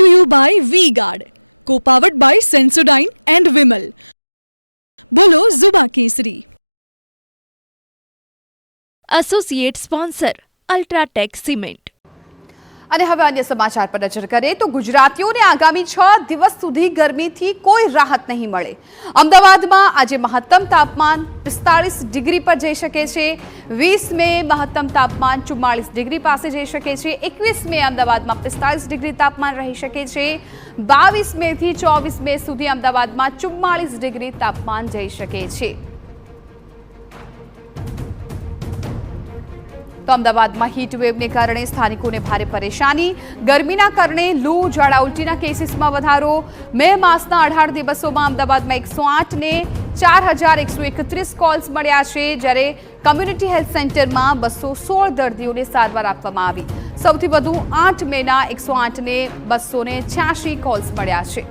Care by Vega, powered by Sensodyne and Vinyl. Grow ZFC. Associate sponsor UltraTech cement. અને હવે અન્ય સમાચાર પર નજર કરીએ તો ગુજરાતીઓને આગામી 6 દિવસ સુધી ગરમીથી કોઈ રાહત નહીં મળે. અમદાવાદમાં આજે મહત્તમ તાપમાન 45 ડિગ્રી પર જઈ શકે છે. 20 મે મહત્તમ તાપમાન 44 ડિગ્રી પાસે જઈ શકે છે. 21 મે અમદાવાદમાં 45 ડિગ્રી તાપમાન રહી શકે છે. 22 મે થી 24 મે સુધી અમદાવાદમાં 44 ડિગ્રી તાપમાન જઈ શકે છે. તો અમદાવાદમાં હીટવેવને કારણે સ્થાનિકોને ભારે પરેશાની. ગરમીના કારણે લૂ, ઝાડા ઉલટીના કેસીસમાં વધારો. મે માસના 18 દિવસોમાં અમદાવાદમાં 108 ને 4131 કોલ્સ મળ્યા છે, જ્યારે કમ્યુનિટી હેલ્થ સેન્ટરમાં 216 દર્દીઓને સારવાર આપવામાં આવી. સૌથી વધુ 8 મેના 108 ને 286 કોલ્સ મળ્યા છે.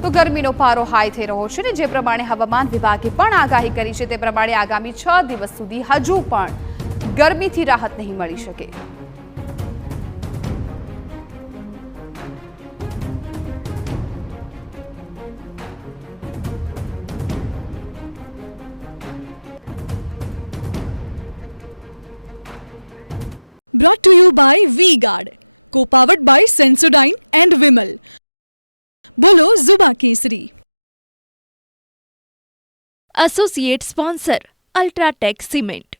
તો ગરમીનો પારો હાઈ થઈ રહ્યો છે ને જે પ્રમાણે હવામાન વિભાગે પણ આગાહી કરી છે તે પ્રમાણે આગામી 6 દિવસ સુધી હજુ પણ ગરમીથી રાહત નહીં મળી શકે. Grow Care by Vega, powered by Sensodyne and Vinyl. Grow ZFC. Associate sponsor UltraTech cement.